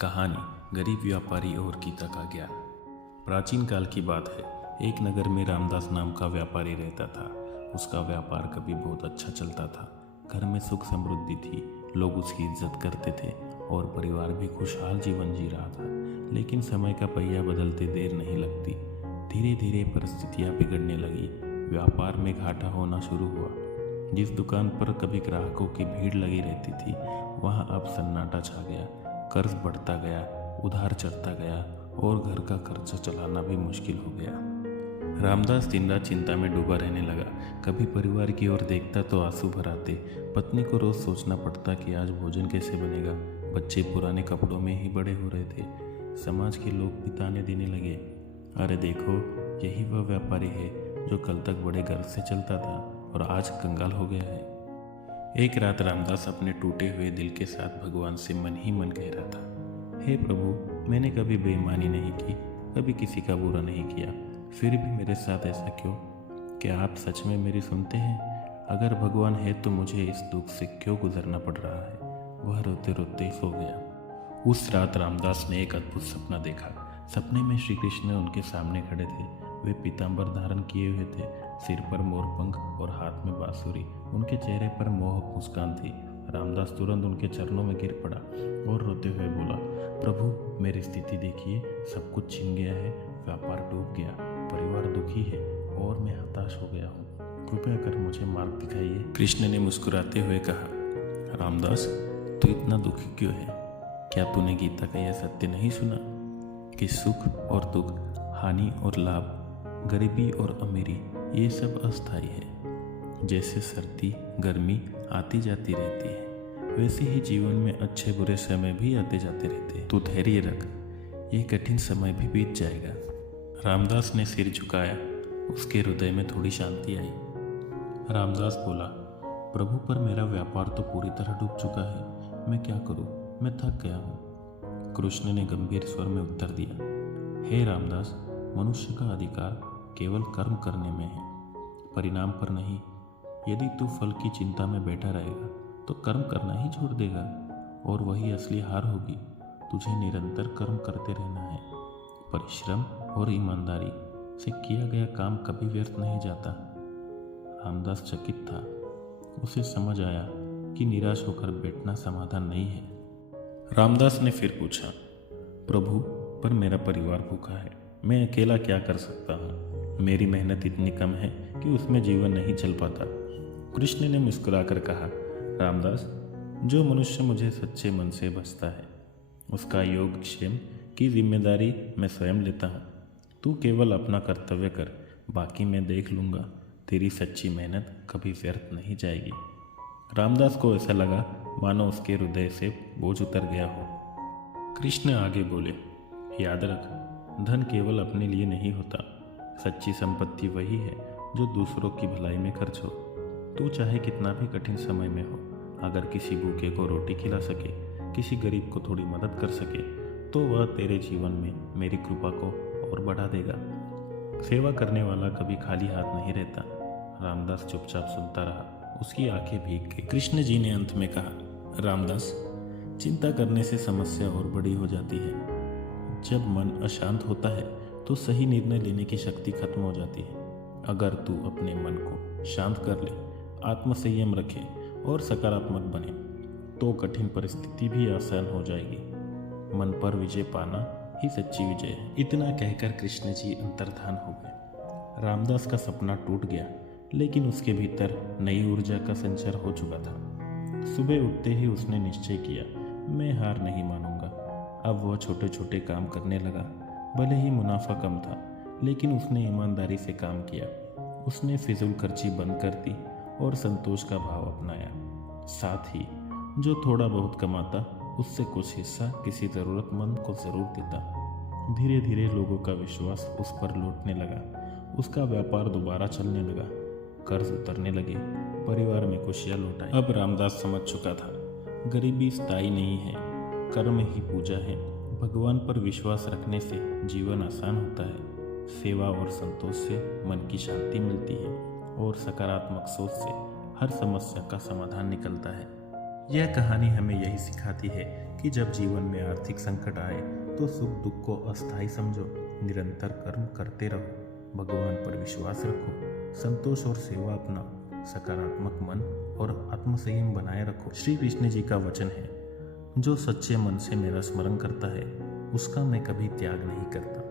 कहानी गरीब व्यापारी और गीता का ज्ञान। प्राचीन काल की बात है। एक नगर में रामदास नाम का व्यापारी रहता था। उसका व्यापार कभी बहुत अच्छा चलता था। घर में सुख समृद्धि थी, लोग उसकी इज्जत करते थे और परिवार भी खुशहाल जीवन जी रहा था। लेकिन समय का पहिया बदलते देर नहीं लगती। धीरे धीरे परिस्थितियां बिगड़ने लगी। व्यापार में घाटा होना शुरू हुआ। जिस दुकान पर कभी ग्राहकों की भीड़ लगी रहती थी, वहां अब सन्नाटा छा गया। कर्ज बढ़ता गया, उधार चढ़ता गया और घर का खर्चा चलाना भी मुश्किल हो गया। रामदास दिन रात चिंता में डूबा रहने लगा। कभी परिवार की ओर देखता तो आंसू भर आते। पत्नी को रोज सोचना पड़ता कि आज भोजन कैसे बनेगा। बच्चे पुराने कपड़ों में ही बड़े हो रहे थे। समाज के लोग भी ताने देने लगे, अरे देखो, यही वह व्यापारी है जो कल तक बड़े गर्व से चलता था और आज कंगाल हो गया है। एक रात रामदास अपने टूटे हुए दिल के साथ भगवान से मन ही मन कह रहा था, हे प्रभु, मैंने कभी बेईमानी नहीं की, कभी किसी का बुरा नहीं किया, फिर भी मेरे साथ ऐसा क्यों? क्या आप सच में मेरी सुनते हैं? अगर भगवान है तो मुझे इस दुख से क्यों गुजरना पड़ रहा है? वह रोते रोते सो गया। उस रात रामदास ने एक अद्भुत सपना देखा। सपने में श्री कृष्ण उनके सामने खड़े थे। वे पीतांबर धारण किए हुए थे, सिर पर मोरपंख और हाथ में बांसुरी। उनके चेहरे पर मोहक मुस्कान थी। रामदास तुरंत उनके चरणों में गिर पड़ा और रोते हुए बोला, प्रभु, मेरी स्थिति देखिए, सब कुछ छिन गया है, व्यापार डूब गया, परिवार दुखी है और मैं हताश हो गया हूँ। कृपया कर मुझे मार्ग दिखाइए। कृष्ण ने मुस्कुराते हुए कहा, रामदास, तू इतना दुखी क्यों है? क्या तूने गीता का यह सत्य नहीं सुना कि सुख और दुख, हानि और लाभ, गरीबी और अमीरी, ये सब अस्थायी है। जैसे सर्दी गर्मी आती जाती रहती है, वैसे ही जीवन में अच्छे बुरे समय भी आते जाते रहते हैं। तू धैर्य रख, ये कठिन समय भी बीत जाएगा। रामदास ने सिर झुकाया। उसके हृदय में थोड़ी शांति आई। रामदास बोला, प्रभु, पर मेरा व्यापार तो पूरी तरह डूब चुका है, मैं क्या करूं? मैं थक गया हूं। कृष्ण ने गंभीर स्वर में उत्तर दिया, हे रामदास, मनुष्य का अधिकार केवल कर्म करने में है, परिणाम पर नहीं। यदि तू फल की चिंता में बैठा रहेगा तो कर्म करना ही छोड़ देगा और वही असली हार होगी। तुझे निरंतर कर्म करते रहना है। परिश्रम और ईमानदारी से किया गया काम कभी व्यर्थ नहीं जाता। रामदास चकित था। उसे समझ आया कि निराश होकर बैठना समाधान नहीं है। रामदास ने फिर पूछा, प्रभु, पर मेरा परिवार भूखा है, मैं अकेला क्या कर सकता हूँ? मेरी मेहनत इतनी कम है कि उसमें जीवन नहीं चल पाता। कृष्ण ने मुस्कुराकर कहा, रामदास, जो मनुष्य मुझे सच्चे मन से बसता है, उसका योग क्षेम की जिम्मेदारी मैं स्वयं लेता हूँ। तू केवल अपना कर्तव्य कर, बाकी मैं देख लूँगा। तेरी सच्ची मेहनत कभी व्यर्थ नहीं जाएगी। रामदास को ऐसा लगा मानो उसके हृदय से बोझ उतर गया हो। कृष्ण आगे बोले, याद रख, धन केवल अपने लिए नहीं होता। सच्ची संपत्ति वही है जो दूसरों की भलाई में खर्च हो। तू चाहे कितना भी कठिन समय में हो, अगर किसी भूखे को रोटी खिला सके, किसी गरीब को थोड़ी मदद कर सके, तो वह तेरे जीवन में मेरी कृपा को और बढ़ा देगा। सेवा करने वाला कभी खाली हाथ नहीं रहता। रामदास चुपचाप सुनता रहा। उसकी आंखें भीग गई। कृष्ण जी ने अंत में कहा, रामदास, चिंता करने से समस्या और बड़ी हो जाती है। जब मन अशांत होता है तो सही निर्णय लेने की शक्ति खत्म हो जाती है। अगर तू अपने मन को शांत कर ले, आत्मसंयम रखे और सकारात्मक बने, तो कठिन परिस्थिति भी आसान हो जाएगी। मन पर विजय पाना ही सच्ची विजय है। इतना कहकर कृष्ण जी अंतर्धान हो गए। रामदास का सपना टूट गया, लेकिन उसके भीतर नई ऊर्जा का संचार हो चुका था। सुबह उठते ही उसने निश्चय किया, मैं हार नहीं मानूंगा। अब वह छोटे छोटे काम करने लगा। भले ही मुनाफा कम था, लेकिन उसने ईमानदारी से काम किया। उसने फिजूल खर्ची बंद कर दी और संतोष का भाव अपनाया। साथ ही जो थोड़ा बहुत कमाता, उससे कुछ हिस्सा किसी ज़रूरतमंद को ज़रूर देता। धीरे धीरे लोगों का विश्वास उस पर लौटने लगा। उसका व्यापार दोबारा चलने लगा, कर्ज उतरने लगे, परिवार में खुशियाँ लौट आई। अब रामदास समझ चुका था, गरीबी स्थायी नहीं है, कर्म ही पूजा है। भगवान पर विश्वास रखने से जीवन आसान होता है। सेवा और संतोष से मन की शांति मिलती है और सकारात्मक सोच से हर समस्या का समाधान निकलता है। यह कहानी हमें यही सिखाती है कि जब जीवन में आर्थिक संकट आए तो सुख दुख को अस्थायी समझो, निरंतर कर्म करते रहो, भगवान पर विश्वास रखो, संतोष और सेवा अपनाओ, सकारात्मक मन और आत्मसंयम बनाए रखो। श्री कृष्ण जी का वचन है, जो सच्चे मन से मेरा स्मरण करता है उसका मैं कभी त्याग नहीं करता।